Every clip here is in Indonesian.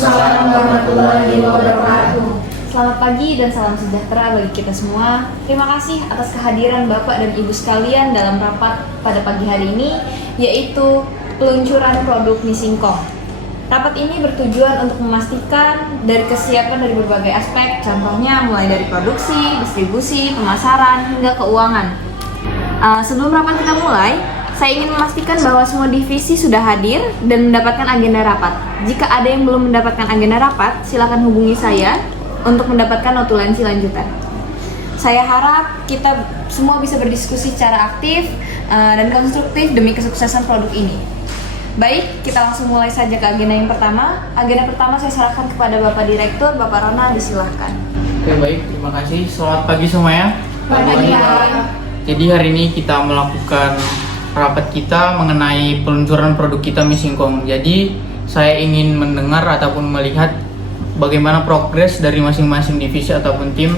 Waalaikumsalam warahmatullahi wabarakatuh. Selamat pagi dan salam sejahtera bagi kita semua. Terima kasih atas kehadiran Bapak dan Ibu sekalian dalam rapat pada pagi hari ini, yaitu peluncuran produk mie singkong. Rapat ini bertujuan untuk memastikan dari kesiapan dari berbagai aspek, contohnya mulai dari produksi, distribusi, pemasaran, hingga keuangan. Sebelum rapat kita mulai, saya ingin memastikan bahwa semua divisi sudah hadir dan mendapatkan agenda rapat. Jika ada yang belum mendapatkan agenda rapat, silakan hubungi saya untuk mendapatkan notulensi lanjutan. Saya harap kita semua bisa berdiskusi secara aktif dan konstruktif demi kesuksesan produk ini. Baik, kita langsung mulai saja ke agenda yang pertama. Agenda pertama saya serahkan kepada Bapak Direktur, Bapak Rona, disilahkan. Oke, baik, terima kasih. Selamat pagi semuanya. Pagi. Jadi hari ini kita melakukan rapat kita mengenai peluncuran produk kita mie singkong. Jadi saya ingin mendengar ataupun melihat bagaimana progres dari masing-masing divisi ataupun tim,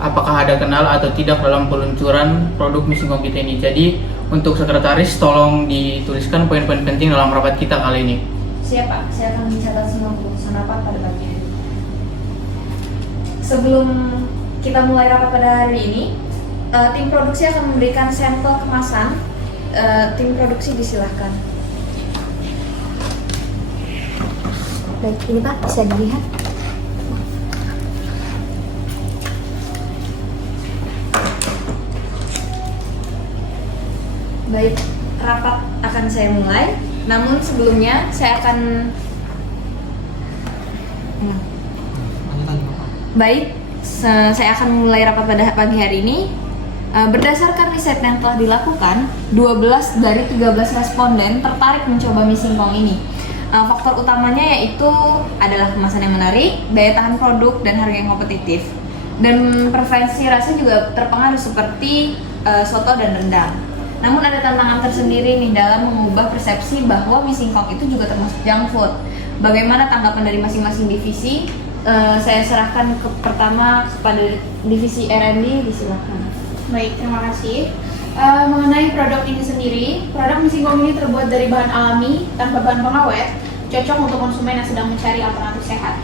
apakah ada kendala atau tidak dalam peluncuran produk mie singkong kita ini. Jadi untuk sekretaris tolong dituliskan poin-poin penting dalam rapat kita kali ini. Siap Pak, saya akan mencatat semua keputusan rapat pada pagi hari. Sebelum kita mulai rapat pada hari ini, tim produksi akan memberikan sampel kemasan. Tim produksi disilahkan. Baik, ini Pak, bisa dilihat. Baik, rapat akan saya mulai. Namun sebelumnya saya akan saya akan mulai rapat pada pagi hari ini. Berdasarkan riset yang telah dilakukan, 12 dari 13 responden tertarik mencoba mie singkong ini. Faktor utamanya yaitu adalah kemasan yang menarik, daya tahan produk, dan harga yang kompetitif. Dan preferensi rasa juga terpengaruh seperti soto dan rendang. Namun ada tantangan tersendiri nih dalam mengubah persepsi bahwa mie singkong itu juga termasuk junk food. Bagaimana tanggapan dari masing-masing divisi? Saya serahkan pertama kepada divisi R&D, disilakan. Baik, terima kasih. Mengenai produk ini sendiri, produk mie singkong ini terbuat dari bahan alami tanpa bahan pengawet, cocok untuk konsumen yang sedang mencari alternatif sehat.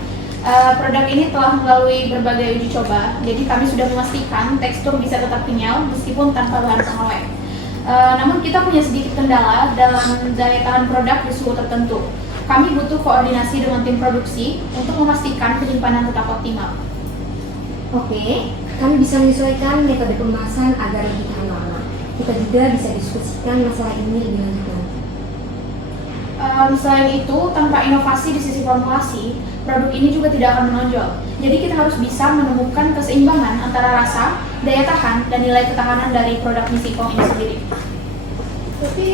Produk ini telah melalui berbagai uji coba, jadi kami sudah memastikan tekstur bisa tetap kenyal meskipun tanpa bahan pengawet. Namun kita punya sedikit kendala dalam daya tahan produk di suhu tertentu. Kami butuh koordinasi dengan tim produksi untuk memastikan penyimpanan tetap optimal. Oke, kami bisa menyesuaikan metode kemasan agar lebih tahan lama. Kita juga bisa diskusikan masalah ini lebih lanjut. Selain itu, tanpa inovasi di sisi formulasi, produk ini juga tidak akan menonjol. Jadi kita harus bisa menemukan keseimbangan antara rasa, daya tahan, dan nilai ketahanan dari produk mie singkong ini sendiri. Tapi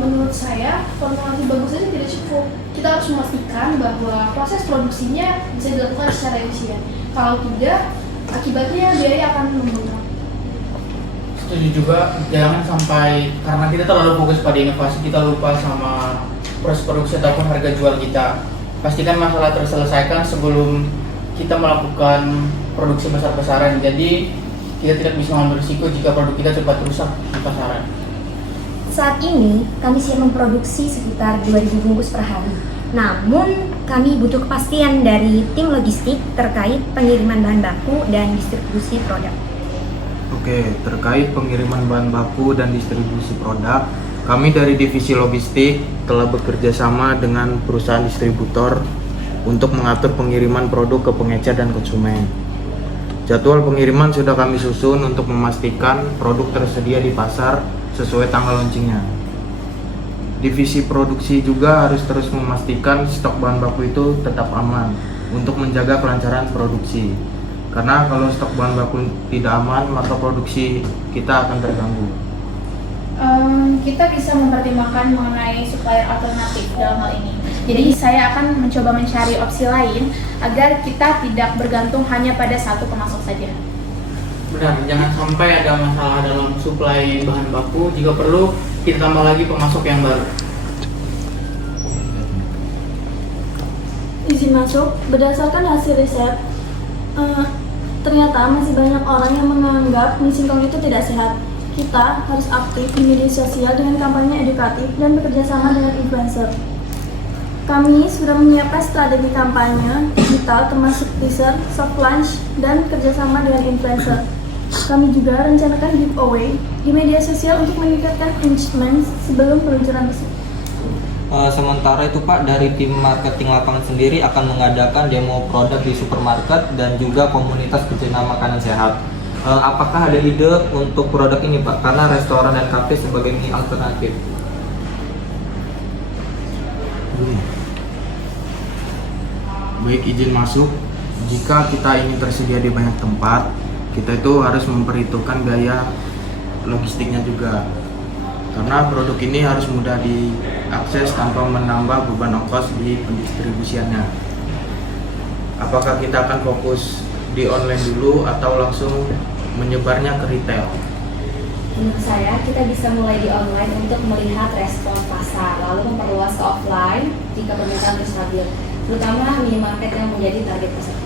menurut saya formulasi bagus saja tidak cukup. Kita harus memastikan bahwa proses produksinya bisa dilakukan secara efisien. Kalau tidak, akibatnya biaya akan membengkak. Setuju juga, jangan sampai karena kita terlalu fokus pada inovasi, kita lupa sama proses produksi ataupun harga jual kita. Pastikan masalah terselesaikan sebelum kita melakukan produksi besar-besaran. Jadi kita tidak bisa mengambil risiko jika produk kita cepat rusak di pasaran. Saat ini, kami siap memproduksi sekitar 2.000 bungkus per hari. Namun, kami butuh kepastian dari tim logistik terkait pengiriman bahan baku dan distribusi produk. Oke, terkait pengiriman bahan baku dan distribusi produk, kami dari divisi logistik telah bekerja sama dengan perusahaan distributor untuk mengatur pengiriman produk ke pengecer dan konsumen. Jadwal pengiriman sudah kami susun untuk memastikan produk tersedia di pasar sesuai tanggal launchingnya. Divisi produksi juga harus terus memastikan stok bahan baku itu tetap aman untuk menjaga kelancaran produksi. Karena kalau stok bahan baku tidak aman, maka produksi kita akan terganggu. Kita bisa mempertimbangkan mengenai supplier alternatif dalam hal ini. Jadi saya akan mencoba mencari opsi lain agar kita tidak bergantung hanya pada satu pemasok saja. Benar, jangan sampai ada masalah dalam suplai bahan baku. Jika perlu, kita tambah lagi pemasok yang baru. Izin masuk, berdasarkan hasil riset, ternyata masih banyak orang yang menganggap mie singkong itu tidak sehat. Kita harus aktif di media sosial dengan kampanye edukatif dan bekerja sama dengan influencer. Kami sudah menyiapkan strategi kampanye digital termasuk teaser, soft launch, dan kerjasama dengan influencer. Kami juga rencanakan giveaway di media sosial untuk meningkatkan engagement sebelum peluncuran tersebut. Sementara itu Pak, dari tim marketing lapangan sendiri akan mengadakan demo produk di supermarket dan juga komunitas pecinta makanan sehat. Apakah ada ide untuk produk ini Pak? Karena restoran dan kafe sebagai mie alternatif. Baik, izin masuk. Jika kita ingin tersedia di banyak tempat, kita itu harus memperhitungkan biaya logistiknya juga. Karena produk ini harus mudah diakses tanpa menambah beban ongkos di pendistribusiannya. Apakah kita akan fokus di online dulu atau langsung menyebarnya ke retail? Menurut saya, kita bisa mulai di online untuk melihat respon pasar, lalu memperluas ke offline jika permintaan terus stabil, terutama minimarket yang menjadi target pasar.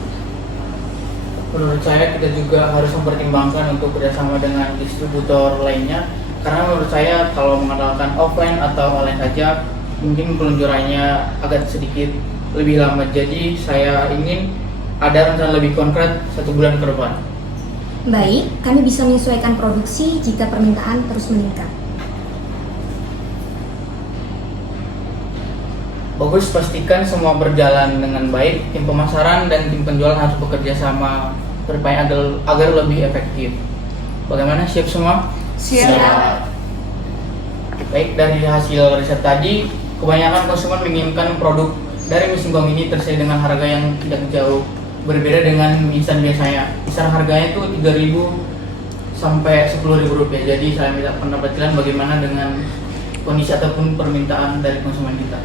Menurut saya kita juga harus mempertimbangkan untuk kerjasama dengan distributor lainnya, karena menurut saya kalau mengandalkan offline atau online saja mungkin peluncurannya agak sedikit lebih lama. Jadi saya ingin ada rencana lebih konkret 1 bulan ke depan. Baik, kami bisa menyesuaikan produksi jika permintaan terus meningkat. Bagus, pastikan semua berjalan dengan baik. Tim pemasaran dan tim penjualan harus bekerja sama berupaya agar lebih efektif. Bagaimana, siap semua? Siap. Baik, dari hasil riset tadi, kebanyakan konsumen menginginkan produk dari mie singkong ini tersedia dengan harga yang tidak jauh berbeda dengan mie instan biasanya. Kisaran harganya itu 3.000 sampai 10.000 rupiah. Jadi saya minta pendapat kalian bagaimana dengan kondisi ataupun permintaan dari konsumen kita.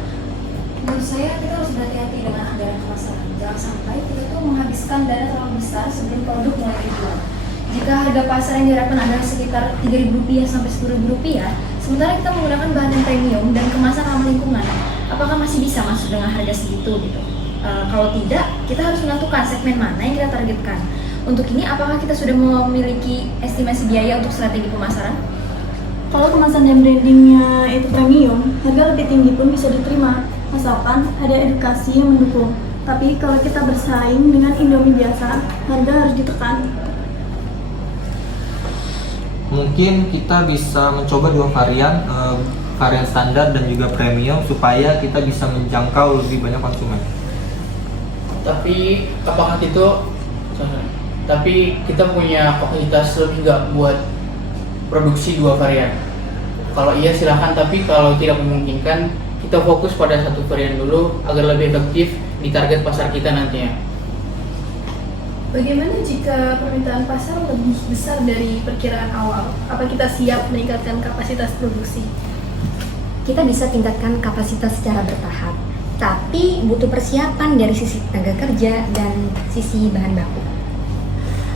Menurut saya, kita harus berhati-hati dengan anggaran pemasaran. Jangan sampai kita itu menghabiskan dana terlalu besar sebelum produk mulai dijual. Jika harga pasar yang diharapkan adalah sekitar Rp3.000 sampai Rp10.000, sementara kita menggunakan bahan yang premium dan kemasan ramah lingkungan, apakah masih bisa masuk dengan harga segitu gitu? Kalau tidak, kita harus menentukan segmen mana yang kita targetkan. Untuk ini, apakah kita sudah memiliki estimasi biaya untuk strategi pemasaran? Kalau kemasan dan brandingnya itu premium, harga lebih tinggi pun bisa diterima, asalkan ada edukasi yang mendukung. Tapi kalau kita bersaing dengan Indomie biasa, harga harus ditekan. Mungkin kita bisa mencoba 2 varian, varian standar dan juga premium supaya kita bisa menjangkau lebih banyak konsumen. Tapi apakah kita punya kapasitas lebih nggak buat produksi 2 varian? Kalau iya silahkan, tapi kalau tidak memungkinkan, kita fokus pada 1 varian dulu agar lebih efektif di target pasar kita nantinya. Bagaimana jika permintaan pasar lebih besar dari perkiraan awal? Apa kita siap meningkatkan kapasitas produksi? Kita bisa tingkatkan kapasitas secara bertahap, tapi butuh persiapan dari sisi tenaga kerja dan sisi bahan baku.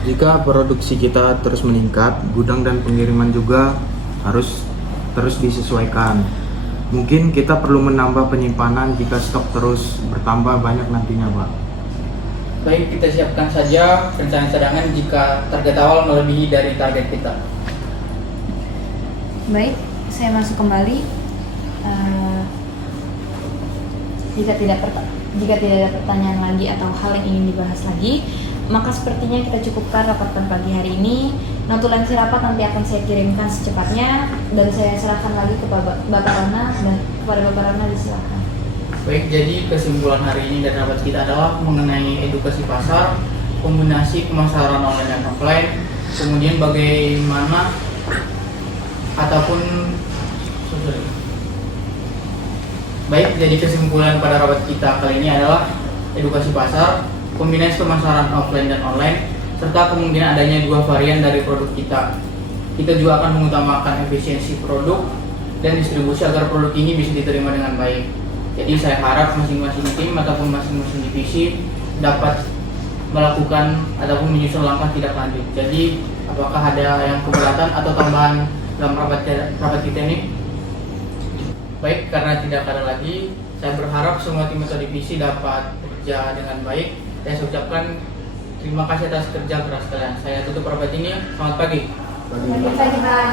Jika produksi kita terus meningkat, gudang dan pengiriman juga harus terus disesuaikan. Mungkin kita perlu menambah penyimpanan jika stok terus bertambah banyak nantinya, Pak. Baik, kita siapkan saja rencana cadangan jika target awal melebihi dari target kita. Baik, saya masuk kembali. Jika tidak ada pertanyaan lagi atau hal yang ingin dibahas lagi, maka sepertinya kita cukupkan rapat pagi hari ini. Notulensi rapat nanti akan saya kirimkan secepatnya dan saya serahkan lagi ke Bapak Rana dan kepada Bapak Rana disilakan. Baik, jadi kesimpulan hari ini dan rapat kita adalah mengenai edukasi pasar, kombinasi pemasaran online dan offline, kemudian bagaimana Baik, jadi kesimpulan pada rapat kita kali ini adalah edukasi pasar, kombinasi pemasaran offline dan online, serta kemungkinan adanya 2 varian dari produk kita. Kita juga akan mengutamakan efisiensi produk dan distribusi agar produk ini bisa diterima dengan baik. Jadi saya harap masing-masing tim ataupun masing-masing divisi dapat melakukan ataupun menyusun langkah tindak lanjut. Jadi apakah ada yang keberatan atau tambahan dalam rapat kita ini? Baik, karena tidak ada lagi, saya berharap semua tim atau divisi dapat bekerja dengan baik. Saya ucapkan terima kasih atas kerja keras kalian. Saya tutup rapat ini. Selamat pagi. Selamat pagi, Pak.